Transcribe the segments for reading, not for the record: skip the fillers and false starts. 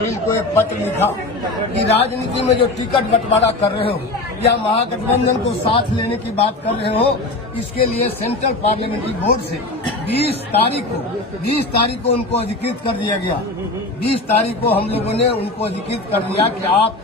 को एक पत्र लिखा कि राजनीति में जो टिकट बंटवारा कर रहे हो या महागठबंधन को साथ लेने की बात कर रहे हो, इसके लिए सेंट्रल पार्लियामेंट्री बोर्ड से 20 तारीख को उनको अधिकृत कर दिया गया। 20 तारीख को हम लोगों ने उनको अधिकृत कर दिया कि आप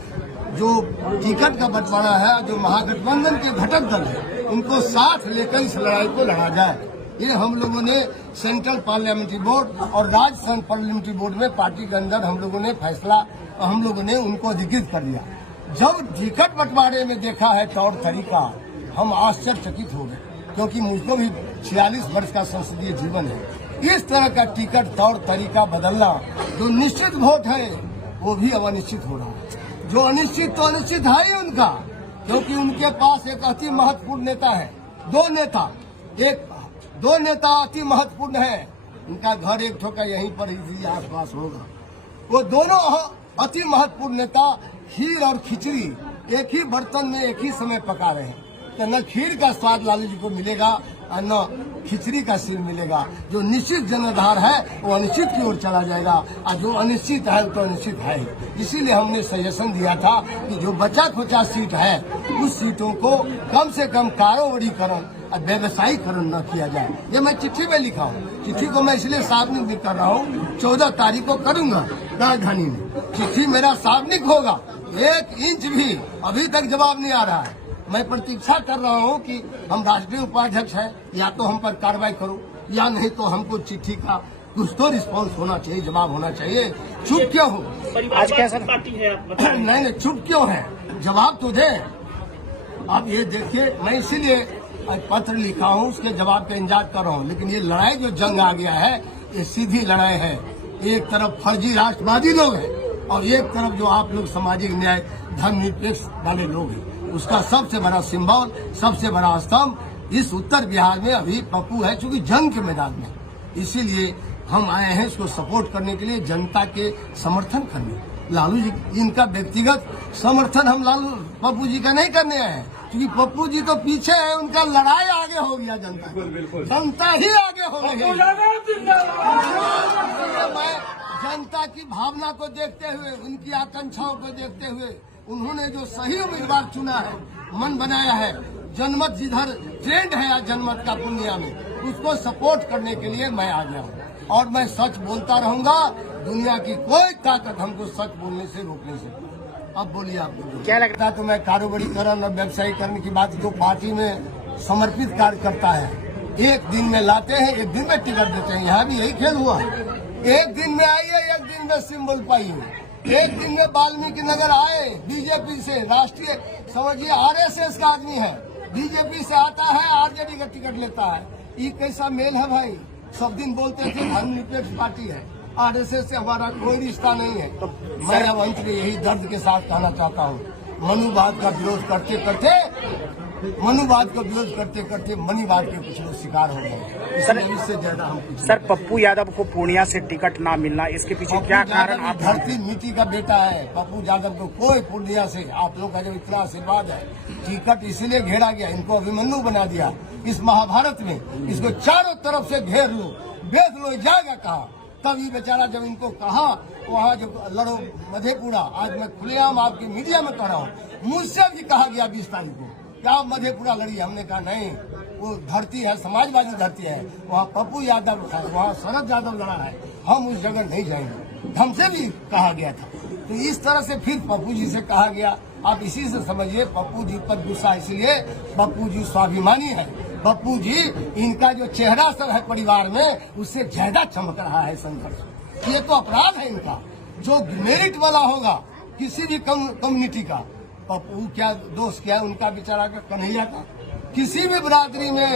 जो टिकट का बंटवारा है, जो महागठबंधन के घटक दल है, उनको साथ लेकर इस लड़ाई को लड़ा जाए। ये हम लोगों ने सेंट्रल पार्लियामेंट्री बोर्ड और राज्य पार्लियामेंट्री बोर्ड में पार्टी के अंदर हम लोगों ने फैसला, हम लोगों ने उनको अधिकृत कर दिया। जब टिकट बंटवारे में देखा है तौर तरीका, हम आश्चर्यचकित हो गए, क्योंकि मुझको भी 46 वर्ष का संसदीय जीवन है। इस तरह का टिकट तौर तरीका बदलना, जो निश्चित वोट है वो भी अब अनिश्चित हो रहा है। जो अनिश्चित तो अनिश्चित है ही उनका, क्योंकि उनके पास एक अति महत्वपूर्ण नेता है। दो नेता अति महत्वपूर्ण है। उनका घर एक ठोका यहीं पर ही आसपास होगा। वो दोनों अति महत्वपूर्ण नेता खीर और खिचड़ी एक ही बर्तन में एक ही समय पका रहे हैं, तो न खीर का स्वाद लालू जी को मिलेगा और न खिचड़ी का सिर मिलेगा। जो निश्चित जनाधार है वो अनिश्चित की ओर चला जाएगा, और जो अनिश्चित है तो अनिश्चित है। इसीलिए हमने सजेशन दिया था कि जो बचा खुचा सीट है, उस सीटों को कम से कम कारोबारीकरण और व्यवसायीकरण न किया जाए। ये मैं चिट्ठी में लिखा हूँ। चिट्ठी को मैं इसलिए सार्वजनिक कर रहा हूँ, 14 तारीख को करूंगा राजधानी में। चिट्ठी मेरा सार्वजनिक होगा। 1 इंच भी अभी तक जवाब नहीं आ रहा है। मैं प्रतीक्षा कर रहा हूँ कि हम राष्ट्रीय उपाध्यक्ष हैं, या तो हम पर कार्रवाई करो, या नहीं तो हमको चिट्ठी का कुछ तो रिस्पांस होना चाहिए, जवाब होना चाहिए। चुप क्यों हो? आज कैसा पार्टी है आप? नहीं, चुप क्यों है? जवाब तो दे। अब ये देखिए, मैं इसीलिए पत्र लिखा हूँ, उसके जवाब का इंतजार कर रहा हूँ। लेकिन ये लड़ाई जो जंग आ गया है, ये सीधी लड़ाई है। एक तरफ फर्जी राष्ट्रवादी लोग हैं और एक तरफ जो आप लोग सामाजिक न्याय धर्मनिरपेक्ष वाले लोग हैं। उसका सबसे बड़ा सिंबल, सबसे बड़ा स्तंभ इस उत्तर बिहार में अभी पप्पू है, चूंकि जंग के मैदान में। इसीलिए हम आए हैं इसको सपोर्ट करने के लिए, जनता के समर्थन करने। लालू जी इनका व्यक्तिगत समर्थन हम पप्पू जी का नहीं करने आए हैं, क्योंकि पप्पू जी तो पीछे है, उनका लड़ाई आगे हो गया। जनता ही आगे हो रही है। मैं जनता की भावना को देखते हुए, उनकी आकांक्षाओं को देखते हुए, उन्होंने जो सही उम्मीदवार चुना है, मन बनाया है, जनमत जिधर ट्रेंड है या जनमत का पूर्णिया में, उसको सपोर्ट करने के लिए मैं आ गया हूँ। और मैं सच बोलता रहूंगा। दुनिया की कोई ताकत हमको सच बोलने से रोकने से। अब बोलिए आपको क्या लगता है? तो मैं कारोबारीकरण और व्यवसायीकरण की बात, जो पार्टी में समर्पित कार्य करता है, एक दिन में लाते हैं, एक दिन में टिकट देते हैं। यहाँ भी यही खेल हुआ। एक दिन में आइए, एक दिन में सिंबल पाइए। एक दिन में वाल्मीकि नगर आए बीजेपी से, राष्ट्रीय समझिए RSS का आदमी है, बीजेपी से आता है, RJD का टिकट लेता है। ये कैसा मेल है भाई? सब दिन बोलते थे धर्मनिरपेक्ष पार्टी है, RSS से हमारा कोई रिश्ता नहीं है। तो मैं अब अंत में यही दर्द के साथ कहना चाहता हूँ, मनुवाद का विरोध करते करते मनीवाद के कुछ लोग शिकार हो गए। इससे ज्यादा हम कुछ। सर, पप्पू यादव को पूर्णिया से टिकट ना मिलना, इसके पीछे क्या कारण? आप धरती मिट्टी का बेटा है पप्पू यादव को, कोई पूर्णिया से, आप लोग का जो इतना आशीर्वाद है, टिकट इसीलिए घेरा गया, इनको अभिमन्यु बना दिया इस महाभारत में। इसको चारों तरफ से घेर लो, बेच लो, जाएगा कहाँ? तब ये बेचारा जब इनको कहा वहाँ जो लड़ो मधेपुरा, आज मैं खुलेआम आपकी मीडिया में कह रहा हूँ, मुझसे भी कहा गया 20 तारीख को क्या मधेपुरा लड़ी। हमने कहा नहीं, वो धरती है, समाजवादी धरती है, वहाँ पप्पू यादव है, वहाँ शरद यादव लड़ा है, हम उस जगह नहीं जाएंगे। हमसे भी कहा गया था। तो इस तरह से फिर पप्पू जी से कहा गया। आप इसी से समझिए पप्पू जी पर गुस्सा, इसलिए पप्पू जी स्वाभिमानी है। पप्पू जी, इनका जो चेहरा सब है परिवार में, उससे ज्यादा चमक रहा है संघर्ष। ये तो अपराध है इनका। जो मेरिट वाला होगा किसी भी कम्युनिटी का, पप्पू क्या दोष क्या है उनका, बेचारा का कन्हैया का। किसी भी बिरादरी में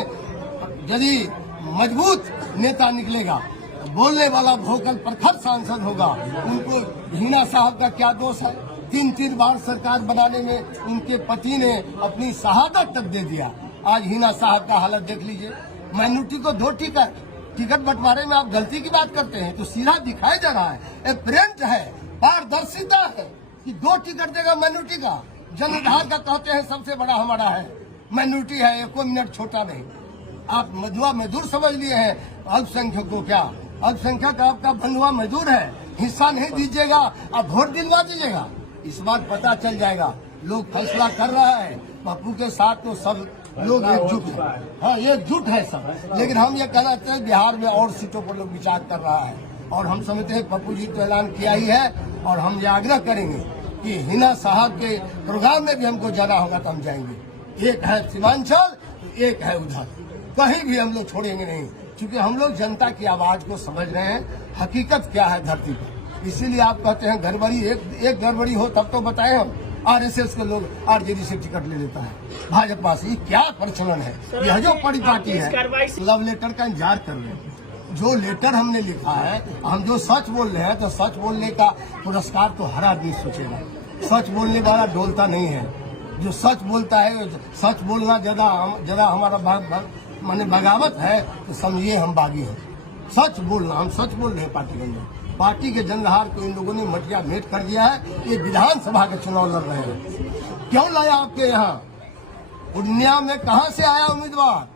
यदि मजबूत नेता निकलेगा, बोलने वाला भोकल प्रखर सांसद होगा, उनको हिना साहब का क्या दोष है? 3 बार सरकार बनाने में उनके पति ने अपनी शहादत तक दे दिया। आज हिना साहब का हालत देख लीजिए। माइनॉरिटी को 2 टिकट बंटवारे में आप गलती की बात करते हैं, तो सीधा दिखाया जा रहा है, एक प्रिंट है, पारदर्शिता है कि 2 टिकट देगा माइनॉरिटी का। जनाधार का कहते हैं सबसे बड़ा हमारा है, माइनॉरिटी है, 1 मिनट छोटा नहीं। आप मधुआ मजदूर समझ लिए हैं अल्पसंख्यक को। क्या अल्पसंख्यक आपका बंधुआ मजदूर है? हिस्सा नहीं दीजिएगा, अब वोट दिलवा दीजिएगा। इस बात पता चल जाएगा। लोग फैसला कर रहा है, पप्पू के साथ तो सब लोग एकजुट है। हाँ, एकजुट है सब। लेकिन हम ये कहना चाहते हैं बिहार में और सीटों पर लोग विचार कर रहा है, और हम समझते हैं पप्पू जी तो ऐलान किया ही है, और हम ये आग्रह करेंगे कि हिना साहब के प्रोग्राम में भी हमको जाना होगा तो हम जाएंगे। एक है सीमांचल, एक है उधर, कहीं भी हम लोग छोड़ेंगे नहीं, क्योंकि हम लोग जनता की आवाज को समझ रहे हैं, हकीकत क्या है धरती पर। इसीलिए आप कहते हैं गड़बड़ी, एक गड़बड़ी हो तब तो बताएं हम। आरएसएस के लोग आरजेडी से टिकट ले लेता है, भाजपा से, क्या प्रचलन है। यह जो बड़ी पार्टी है, लव लेटर का इंतजार कर रहे हैं। जो लेटर हमने लिखा है, हम जो सच बोल रहे हैं, तो सच बोलने का पुरस्कार तो हर आदमी सोचेगा। सच बोलने वाला डोलता नहीं है। जो सच बोलता है, सच बोलना ज्यादा हमारा माने बगावत है, तो समझिए हम बागी हैं। सच बोलना, हम सच बोल रहे हैं पार्टी के अंदर। पार्टी के जनहार को इन लोगों ने मटिया भेंट कर दिया है। ये विधानसभा के चुनाव लड़ रहे हैं। क्यों लाया आपके यहाँ? पूर्णिया में कहाँ से आया उम्मीदवार?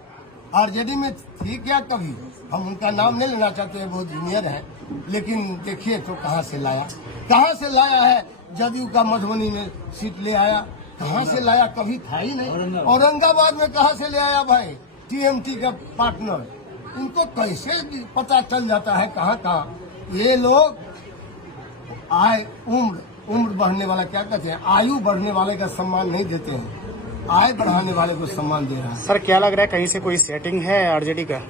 आरजेडी में थी क्या कभी? हम उनका नाम नहीं लेना चाहते हैं, बहुत जूनियर है, लेकिन देखिए तो कहाँ से लाया है। जदयू का मधुबनी में सीट ले आया, कहाँ से लाया? कभी था ही नहीं। औरंगाबाद में कहाँ से ले आया भाई? टीएमटी का पार्टनर। उनको कैसे पता चल जाता है कहाँ कहाँ? ये लोग उम्र बढ़ने वाला, क्या कहते हैं, आयु बढ़ने वाले का सम्मान नहीं देते हैं, आय बढ़ाने वाले को सम्मान दे रहा है। सर क्या लग रहा है, कहीं से कोई सेटिंग है आरजेडी का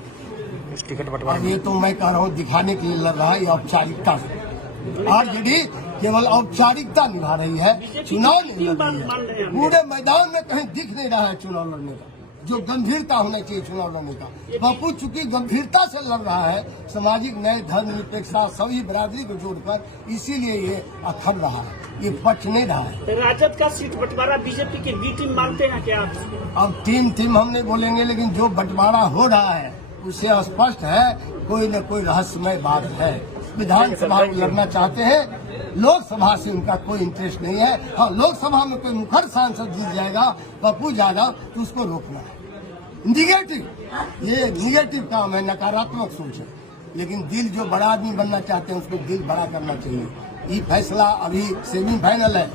इस टिकट बंटवारे में? ये तो मैं कह रहा हूँ दिखाने के लिए लड़ रहा है, ये औपचारिकता से। आरजेडी केवल औपचारिकता निभा रही है, चुनाव नहीं लड़ रही है। पूरे मैदान में कहीं दिख नहीं रहा है चुनाव लड़ने का, जो गंभीरता होना चाहिए चुनाव लड़ने का। बापू चूंकि गंभीरता से लड़ रहा है, सामाजिक न्याय, धर्मनिरपेक्षता, सभी बरादरी को जोड़कर, इसीलिए ये अखड़ रहा है, ये पट नहीं रहा है। राजद का सीट बंटवारा बीजेपी की बी टीम मानते हैं क्या आप? अब टीम हम नहीं बोलेंगे, लेकिन जो बंटवारा हो रहा है उससे स्पष्ट है कोई न कोई रहस्यमय बात है। विधानसभा में लड़ना चाहते हैं, लोकसभा से उनका कोई इंटरेस्ट नहीं है। हाँ, लोकसभा में कोई मुखर सांसद जीत जाएगा पप्पू यादव, तो उसको रोकना है। ये निगेटिव काम है, नकारात्मक सोच है। लेकिन दिल, जो बड़ा आदमी बनना चाहते हैं उसको दिल बड़ा करना चाहिए। ये फैसला अभी सेमीफाइनल है,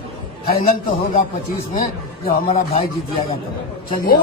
फाइनल तो होगा 25 में, जब हमारा भाई जीत जाएगा। तो चलिए।